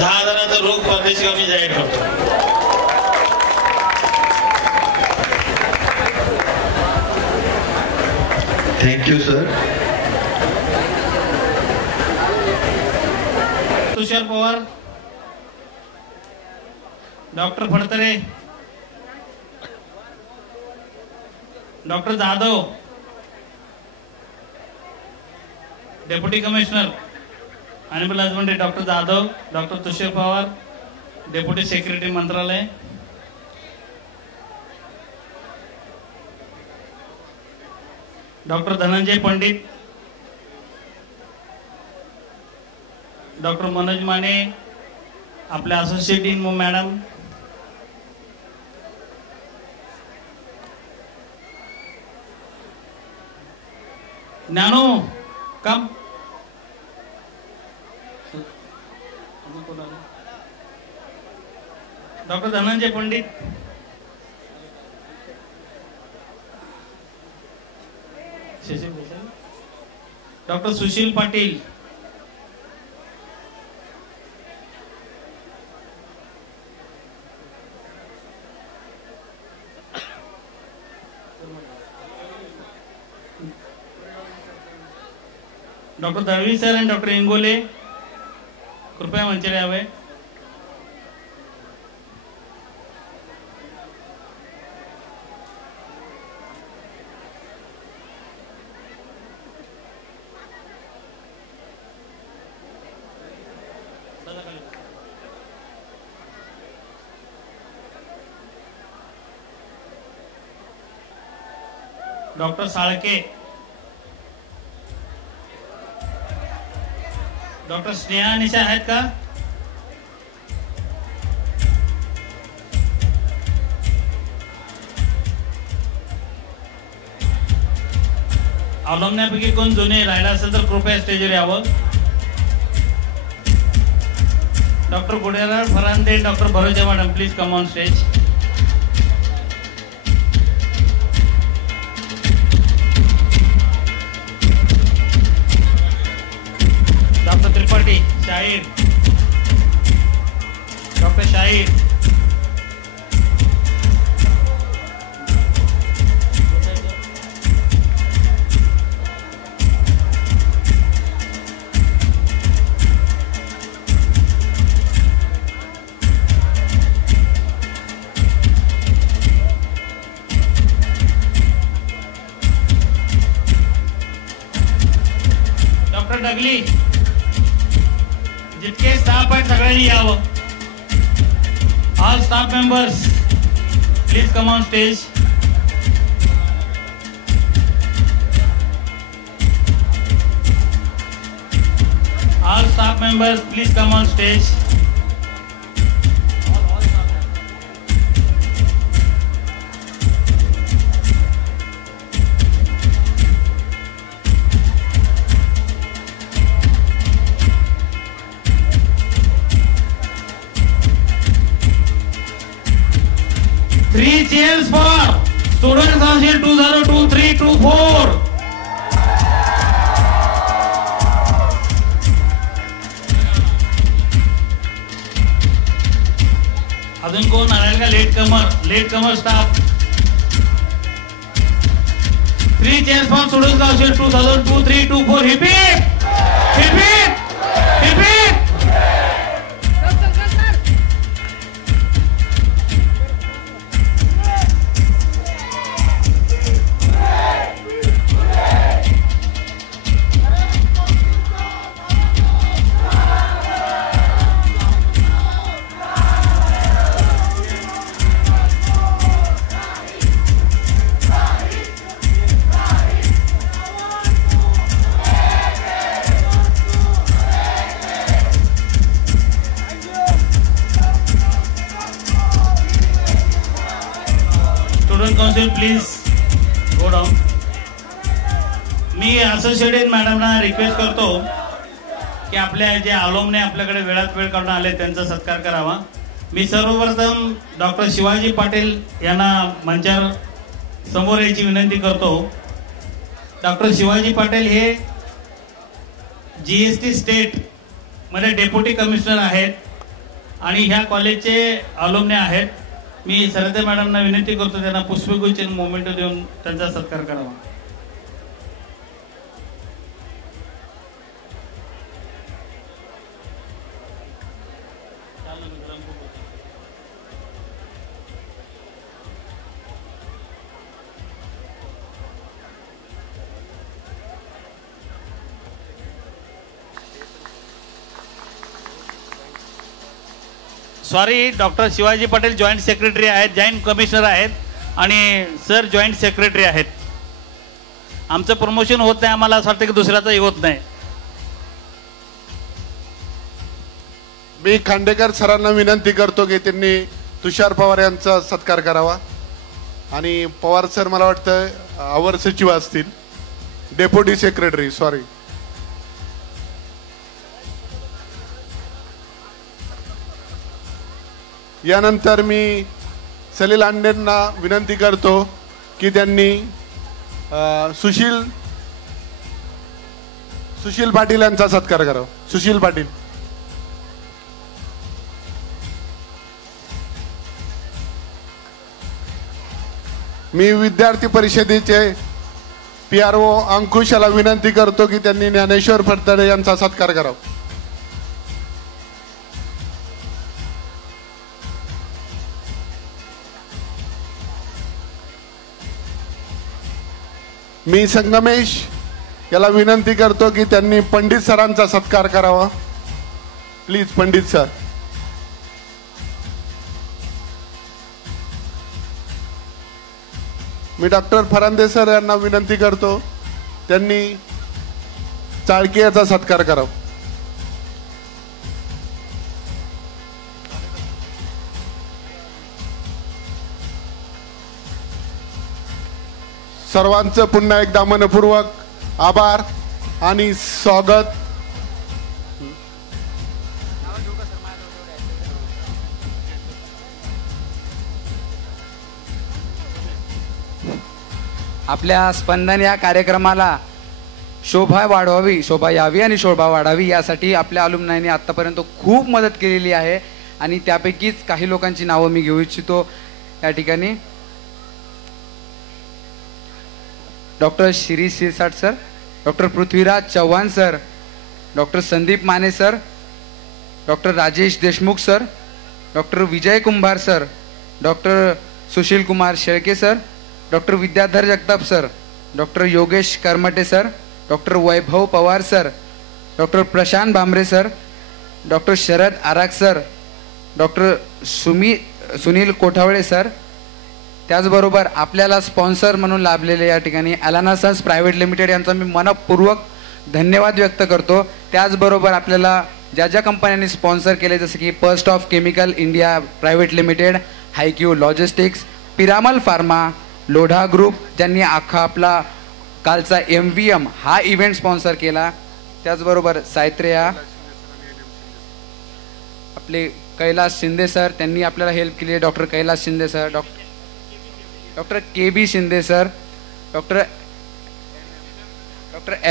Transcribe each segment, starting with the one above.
10 जणांचा रोग परदेशी आम्ही जाहीर करतो. Thank you sir. Tushar Pawar, doctor Phadtare, doctor Jadhav, deputy commissioner animal husbandry doctor Jadhav, doctor Tushar Pawar, deputy secretary Mantralaya, doctor Dhananjay Pandit, doctor Manoj Mane, आपले असोसिएट डीन मॅडम, ज्ञानो कम, doctor Dhananjay Pandit, doctor Sushil Patil, doctor Dalvi sir आणि डॉक्टर इंगोले कृपया मंचाला यावे. डॉक्टर साळके, डॉक्टर स्नेहा निशा आहेत का? अवलंबण्यापैकी कोण जुने राहिला असेल तर कृपया स्टेजवर यावं. Doctor Guderao Farande, doctor Bharoja madam, please come on stage. Doctor Tripathi, Shahir, doctor शाहीर, डॉक्टर डगली. जितके स्टाफ आहेत सगळ्यांनी यावं. All staff members please come on stage. All staff members please come on stage. Three cheers for Student Council 2023-24. अजून कोण आलेल का? Late comer staff. 3 cheers for Student Council 2023-24. Hip hip, hip hip, hip hip. Council please go down. मी associated मॅडमना request करतो की आपल्या जे आलोमने आपल्याकडे वेळात वेळ काढून आले त्यांचा सत्कार करावा. मी सर्वप्रथम डॉक्टर शिवाजी पाटील यांना मंचावर समोर यायची विनंती करतो. डॉक्टर शिवाजी पाटील हे जीएसटी स्टेट मध्ये डेप्युटी कमिशनर आहेत आणि ह्या कॉलेजचे अलुमनी आहेत. मी सरदे मॅडमना विनंती करतो त्यांना पुष्पगुच्छ मोमेंटो देऊन त्यांचा सत्कार करावा. Sorry, doctor Shivaji Patil joint secretary आहेत, जॉईंट कमिशनर आहेत आणि सर जॉईंट सेक्रेटरी आहेत. आमचं प्रमोशन होत नाही, आम्हाला असं वाटतं की दुसऱ्याचंही होत नाही. मी खांडेकर सरांना विनंती करतो की त्यांनी तुषार पवार यांचा सत्कार करावा. आणि पवार सर मला वाटतं अवर सचिव असतील, डेप्युटी सेक्रेटरी. सॉरी. यानंतर मी सलील आंडेंना विनंती करतो की त्यांनी सुशील पाटील यांचा सत्कार करावा. सुशील पाटील. मी विद्यार्थी परिषदेचे PRO अंकुश याला विनंती करतो की त्यांनी ज्ञानेश्वर फडतरे यांचा सत्कार करावा. मी संगमेश याला विनंती करतो की त्यांनी पंडित सरांचा सत्कार करावा. Please Pandit sir. Me doctor Farande sir यांना विनंती करतो त्यांनी चाळके याचा सत्कार करावा. सर्वांचं पुन्हा एकदा मनपूर्वक आभार आणि स्वागत. आपल्या स्पंदन या कार्यक्रमाला शोभा यावी आणि शोभा वाढावी यासाठी आपल्या अलुमनाईने आतापर्यंत खूप मदत केलेली आहे आणि त्यापैकीच काही लोकांची नावं मी घेऊ इच्छितो या ठिकाणी. Doctor Shri Sirsat sir, doctor Prithviraj Chavan sir, doctor Sandeep Mane sir, doctor Rajesh Deshmukh sir, doctor Vijay Kumbhar sir, doctor Sushil Kumar Shelke sir, doctor Vidyadhar Jagtap sir, doctor Yogesh Karmate sir, doctor Vaibhav Pawar sir, doctor Prashant Bhambare sir, doctor Sharad Arag sir, doctor Sunil Kothawale sir. त्याचबरोबर आपल्याला स्पॉन्सर म्हणून लाभलेले या ठिकाणी अलाना सन्स प्रायव्हेट लिमिटेड यांचा मी मनपूर्वक धन्यवाद व्यक्त करतो. त्याचबरोबर आपल्याला ज्या ज्या कंपन्यांनी स्पॉन्सर केले जसं की first of chemical India private limited, HiQ logistics, Piramal pharma, Lodha group ज्यांनी आपला कालचा MVM हा इव्हेंट स्पॉन्सर केला. त्याचबरोबर सायत्रेया, आपले कैलास शिंदे सर त्यांनी आपल्याला हेल्प केली. Doctor Kailas Shinde sir, doctor KB Shinde sir, doctor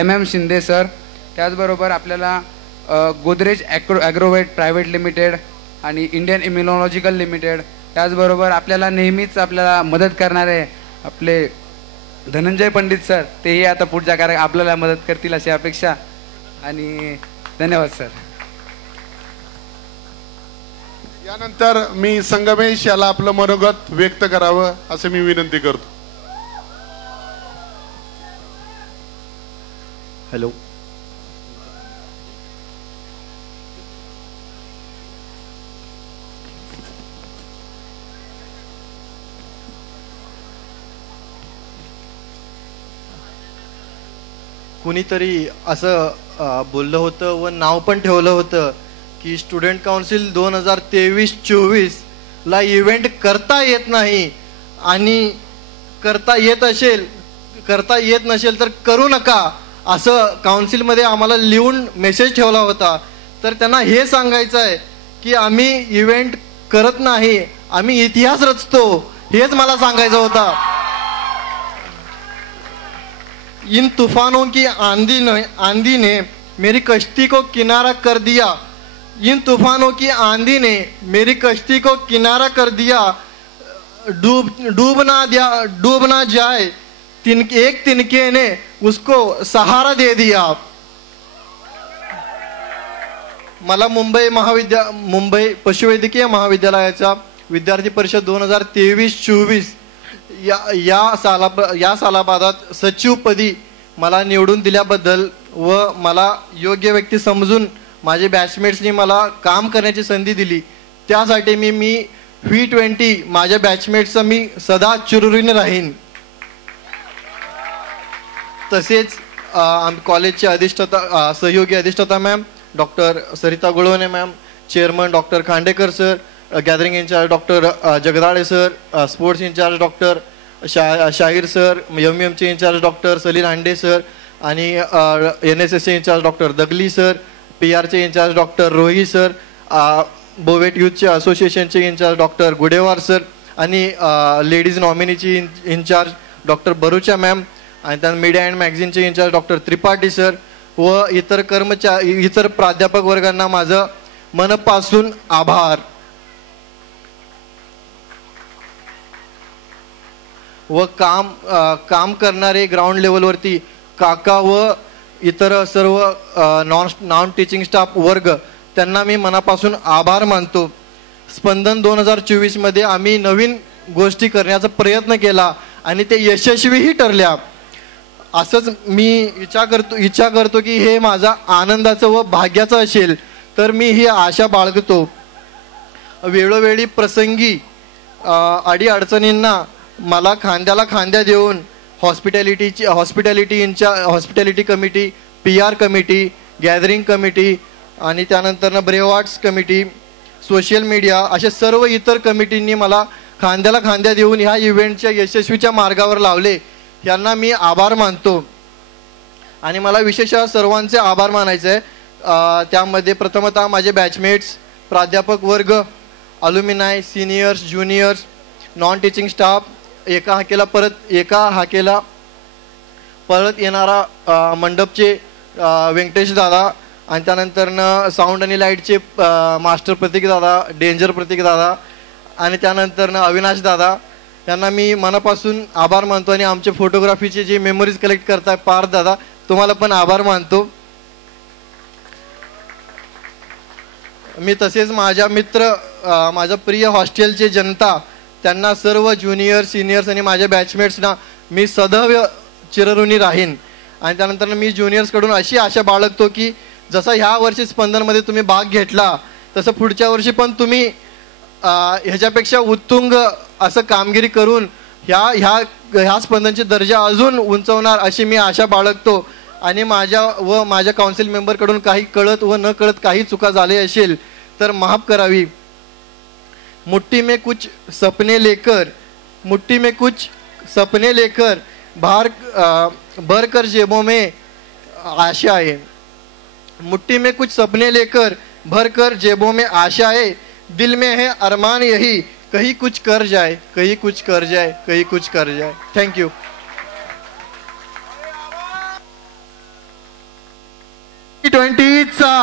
MM Shinde sir. त्याचबरोबर आपल्याला गोदरेज ॲग्रोवेट प्रायव्हेट लिमिटेड आणि इंडियन इम्युनॉलॉजिकल लिमिटेड. त्याचबरोबर आपल्याला नेहमीच आपल्याला मदत करणारे आपले धनंजय पंडित सर, तेही आता पुढच्या आपल्याला मदत करतील अशी अपेक्षा आणि धन्यवाद सर. यानंतर मी संगमेश याला आपलं मनोगत व्यक्त करावं असं मी विनंती करतो. हॅलो. कुणीतरी असं बोललं होतं व नाव पण ठेवलं होतं की स्टुडंट काउन्सिल 2023-24 ला इव्हेंट करता येत नाही आणि करता येत नसेल तर करू नका असं काउन्सिलमध्ये आम्हाला लिहून मेसेज ठेवला होता. तर त्यांना हे सांगायचं आहे की आम्ही इव्हेंट करत नाही, आम्ही इतिहास रचतो, हेच मला सांगायचं होतं. इन तूफानों की आंधी ने मेरी कश्ती को किनारा कर दिया, इन तूफानों की आंधी ने मेरी कश्ती को किनारा कर दिया, डूब ना जाए, एक तिनके ने उसको सहारा दे दिया। मला मुंबई पशुवैद्यकीय महाविद्यालयाचा विद्यार्थी परिषद 2023-24 या सालाबादात सचिवपदी मला निवडून दिल्याबद्दल व मला योग्य व्यक्ती समजून माझे बॅचमेट्सनी मला काम करण्याची संधी दिली, त्यासाठी मी V20 माझ्या बॅचमेट्सचा मी सदा चिरऋणी राहीन। तसेच कॉलेजचे अधिष्ठाता सहयोगी अधिष्ठाता ma'am doctor Sarita Gulavane ma'am, chairman doctor Khandekar sir, gathering incharge doctor Jagdale sir, sports incharge doctor Shahir sir, MMचे incharge doctor Salil Hande sir आणि NSSचे incharge doctor Dagli sir, PR चे इंचार्ज डॉक्टर रोही सर, बोवेट यूथचे असोसिएशनचे इंचार्ज डॉक्टर गुडेवार सर आणि लेडीज नॉमिनीची इंचार्ज डॉक्टर बरुचा मॅम आणि त्यानंतर मीडिया अँड मॅगझिनचे इंचार्ज डॉक्टर त्रिपाठी सर व इतर प्राध्यापक वर्गांना माझं मनपासून आभार। व काम करणारे ग्राउंड लेवलवरती काका व इतर सर्व नॉन टीचिंग स्टाफ वर्ग त्यांना मी मनापासून आभार मानतो। स्पंदन 2024 मध्ये आम्ही नवीन गोष्टी करण्याचा प्रयत्न केला आणि ते यशस्वीही ठरल्या। असंच मी इच्छा करतो की हे माझा आनंदाचं व भाग्याचं असेल तर मी ही आशा बाळगतो। वेळोवेळी प्रसंगी अडीअडचणींना मला खांद्याला खांद्या देऊन hospitality committee, PR committee, gathering committee आणि त्यानंतर brave arts committee, social media अशा सर्व इतर कमिटींनी मला खांद्याला खांद्या देऊन ह्या इव्हेंटच्या यशस्वीच्या मार्गावर लावले, यांना मी आभार मानतो। आणि मला विशेषतः सर्वांचे आभार मानायचे आहे। त्यामध्ये प्रथमतः माझे बॅचमेट्स, प्राध्यापक वर्ग, alumni, seniors, juniors, non teaching staff, एका हाकेला परत येणारा मंडपचे व्यंकटेश दादा आणि त्यानंतर साऊंड आणि लाईटचे मास्टर प्रतीक दादा, डेंजर प्रतीक दादा आणि त्यानंतर अविनाश दादा, यांना मी मनापासून आभार मानतो। आणि आमचे फोटोग्राफीचे जे मेमरीज कलेक्ट करताय पार्थ दादा, तुम्हाला पण आभार मानतो मी। तसेच माझ्या मित्र, माझ्या प्रिय हॉस्टेलचे जनता, त्यांना सर्व ज्युनियर, सिनियर्स आणि माझ्या बॅचमेट्सना मी सदैव चिरऋणी राहीन। आणि त्यानंतर मी ज्युनियर्सकडून अशी आशा बाळगतो की जसं ह्या वर्षी स्पंदनमध्ये तुम्ही भाग घेतला तसं पुढच्या वर्षी पण तुम्ही ह्याच्यापेक्षा उत्तुंग असं कामगिरी करून ह्या स्पंदनची दर्जा अजून उंचवणार अशी मी आशा बाळगतो। आणि माझ्या काउन्सिल मेंबरकडून काही कळत व न कळत काही चुका झाले असेल तर माफ करावी। मुट्ठी में कुछ सपने लेकर भर कर जेबों में आशाएं, मुट्ठी में कुछ सपने लेकर भर कर जेबों में आशाएं, दिल में है अरमान यही कहीं कुछ कर जाए, कहीं कुछ कर जाए, कहीं कुछ कर जाए। Thank you. T20चा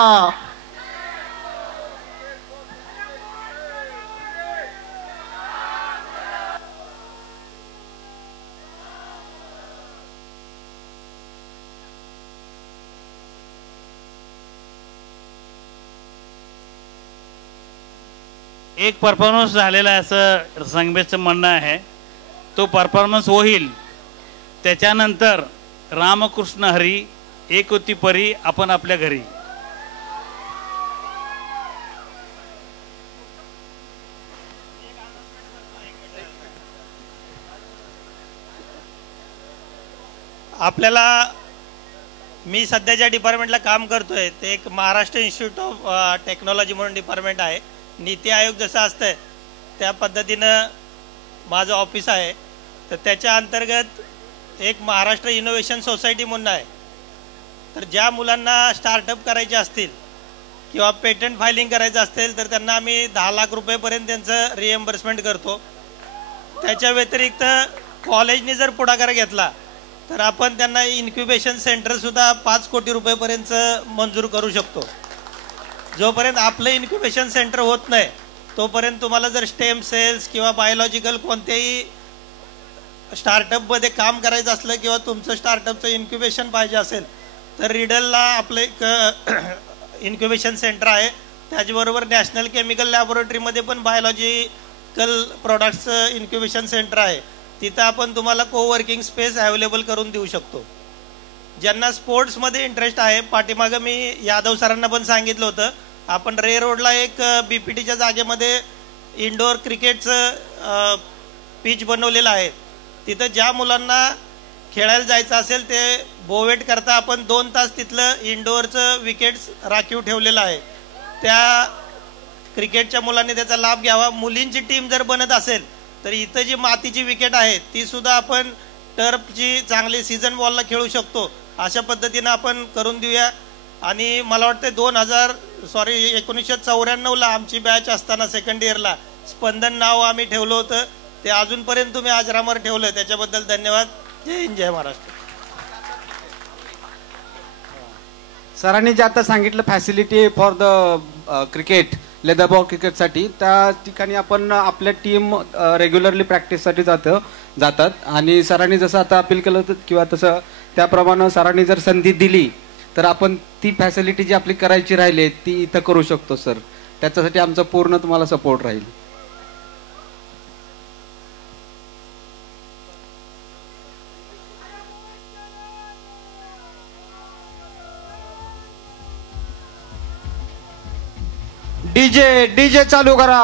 एक परफॉर्मन्स झालेला असं संघबेचं म्हणणं आहे। तो परफॉर्मन्स होईल त्याच्यानंतर रामकृष्ण हरी एक होती परी आपण आपल्या घरी। आपल्याला मी सध्या ज्या डिपार्टमेंटला काम करतोय ते एक महाराष्ट्र इन्स्टिट्यूट ऑफ टेक्नॉलॉजी म्हणून डिपार्टमेंट आहे। नीती आयोग जसं असतं त्या पद्धतीनं माझं ऑफिस आहे। तर त्याच्या अंतर्गत एक महाराष्ट्र इनोव्हेशन सोसायटी म्हणून आहे। तर ज्या मुलांना स्टार्टअप करायचे असतील किंवा पेटंट फायलिंग करायचं असेल तर त्यांना आम्ही 10 लाख रुपयेपर्यंत त्यांचं रिएम्बर्समेंट करतो। त्याच्या व्यतिरिक्त कॉलेजने जर पुढाकार घेतला तर आपण त्यांना इन्क्युबेशन सेंटरसुद्धा 5 कोटी रुपयेपर्यंत मंजूर करू शकतो। जोपर्यंत आपलं इन्क्युबेशन सेंटर होत नाही तोपर्यंत तुम्हाला जर स्टेम सेल्स किंवा बायोलॉजिकल कोणत्याही स्टार्टअपमध्ये काम करायचं असलं किंवा तुमचं स्टार्टअपचं इन्क्युबेशन पाहिजे असेल तर रिडलला आपलं एक इन्क्युबेशन सेंटर आहे. त्याचबरोबर नॅशनल केमिकल लॅबोरेटरीमध्ये पण बायोलॉजिकल प्रोडक्ट्सचं इन्क्युबेशन सेंटर आहे. तिथं आपण तुम्हाला कोवर्किंग स्पेस अवेलेबल करून देऊ शकतो. ज्यांना स्पोर्ट्समध्ये इंटरेस्ट आहे, पाठीमागं मी यादव सरांना पण सांगितलं होतं, आपण रे रोडला एक BPTच्या जागेमध्ये इंडोर क्रिकेटचं पिच बनवलेलं आहे. तिथं ज्या मुलांना खेळायला जायचं असेल ते बोवेट करता आपण 2 तास तिथलं इंडोअरचं विकेट्स राखीव ठेवलेलं आहे. त्या क्रिकेटच्या मुलांनी त्याचा लाभ घ्यावा. मुलींची टीम जर बनत असेल तर इथं जी मातीची विकेट आहे ती सुद्धा आपण टर्फची चांगली सीझन बॉलला खेळू शकतो. अशा पद्धतीनं आपण करून देऊया. आणि मला वाटतं 1994ला आमची बॅच असताना सेकंड इयरला स्पंदन नाव आम्ही ठेवलं होतं. ते अजूनपर्यंत तुम्ही आजरामर ठेवलं, त्याच्याबद्दल धन्यवाद. जय हिंद, जय महाराष्ट्र. सरांनी जे आता सांगितलं facility for the cricket, leather ball क्रिकेटसाठी, त्या ठिकाणी आपण आपल्या टीम रेग्युलरली प्रॅक्टिससाठी जातात. आणि सरांनी जसं आता अपील केलं होतं किंवा तसं त्याप्रमाणे सरांनी जर संधी दिली तर आपण ती फॅसिलिटी जी आपली करायची राहिली ती इथं करू शकतो सर. त्याच्यासाठी आमचा पूर्ण तुम्हाला सपोर्ट राहील. डीजे चालू करा.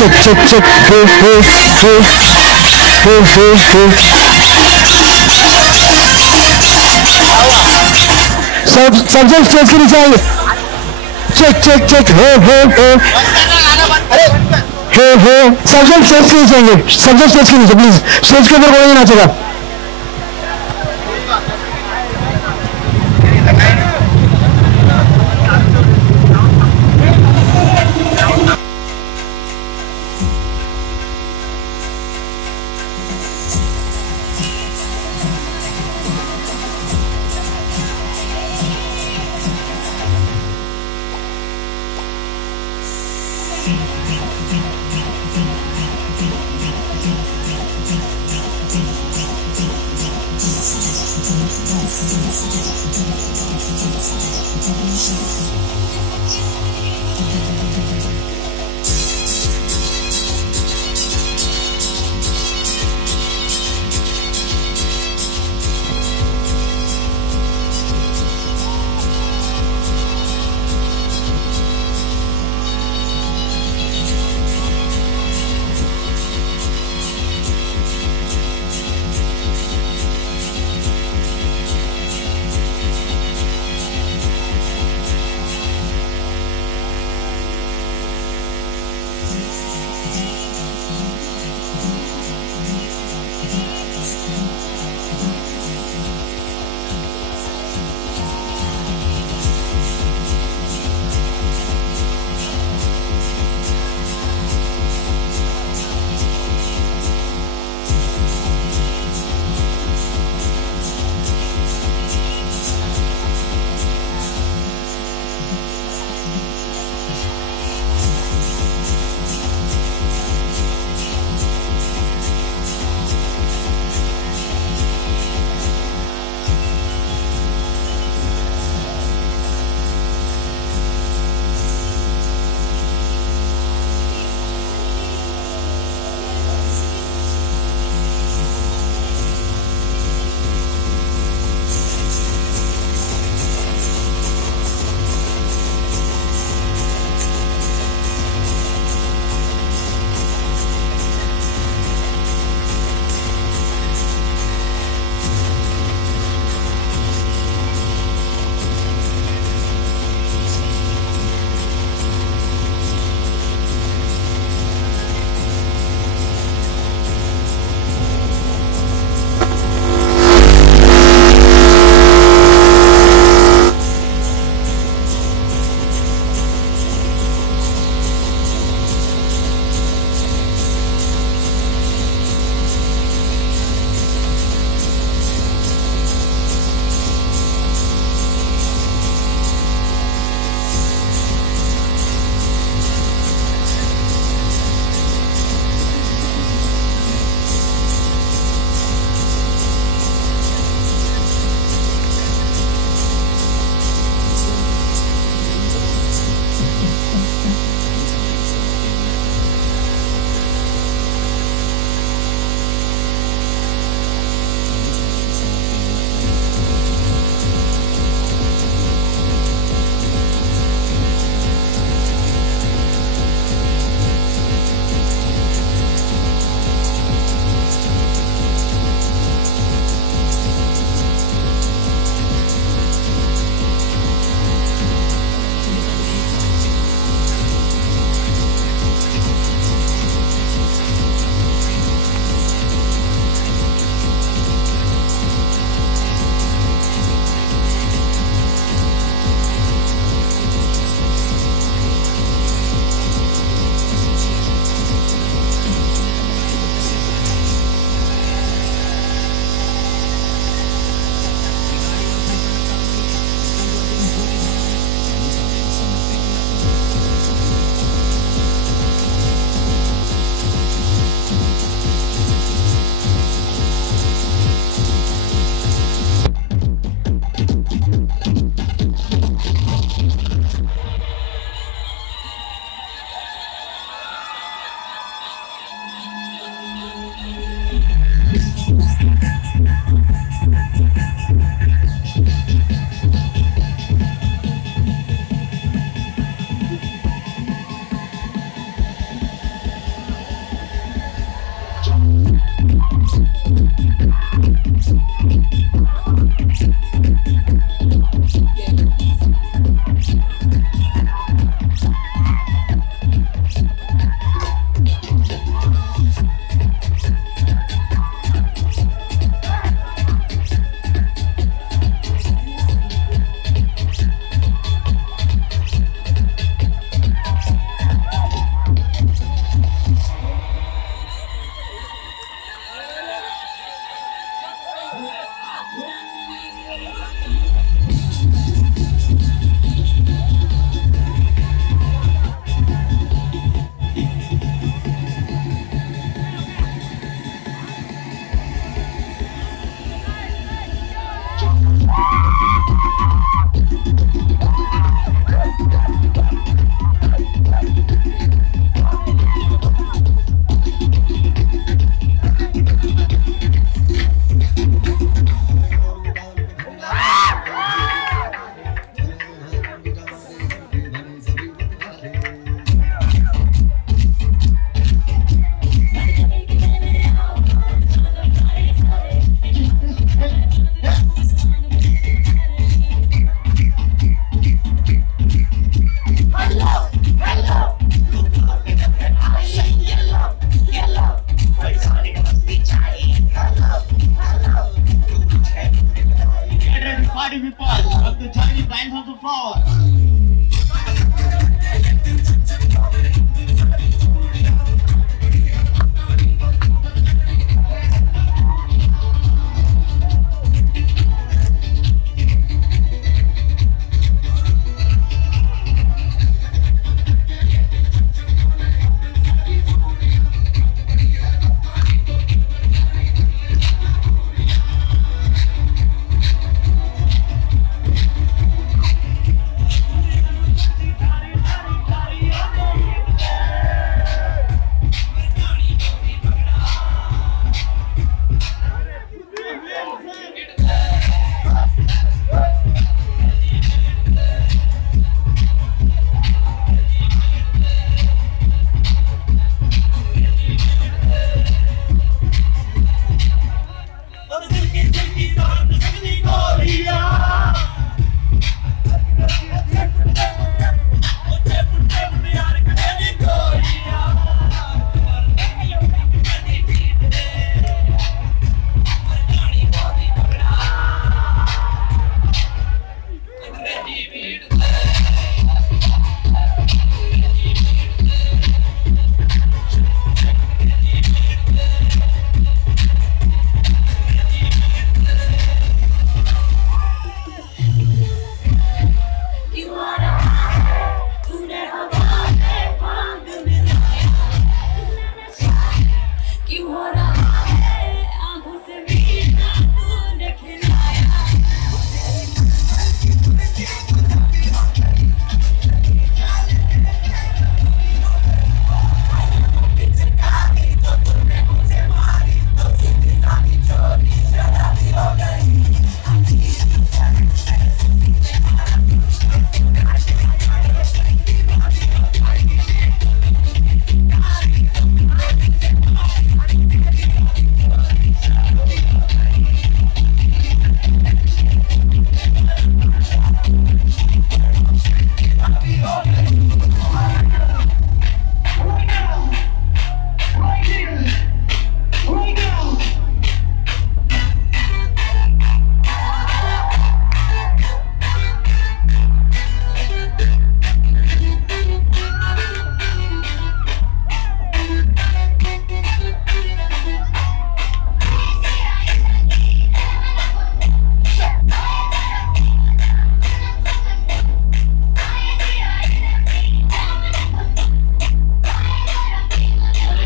check, check, check. Subject stage के नीचे आइए. Check check check. Subject stage के नीचे आएंगे. सब्जेक्ट स्टेज के नीचे प्लीज. स्टेज के ऊपर कोई नहीं नाचेगा.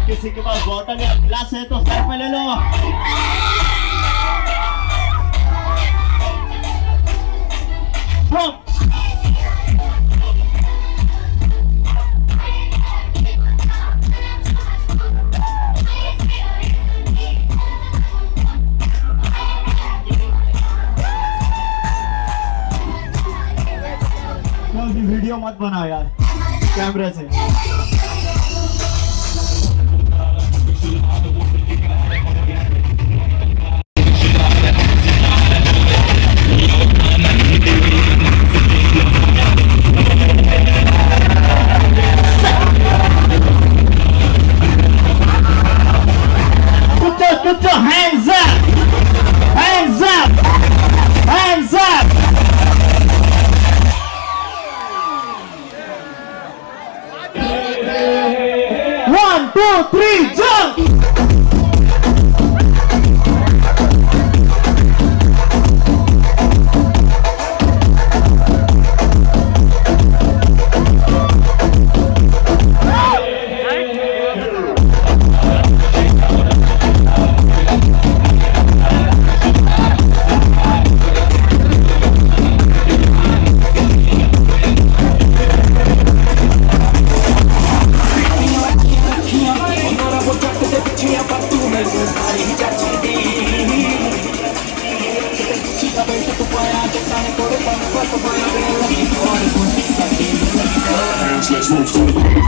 किसी के पास बॉटल या ग्लास है तो सर पे ले लो। वीडियो मत बनाओ यार कैमरे से। Put your hands up! Hands up! Hands up! 1, 2, 3, jump! Let's move to the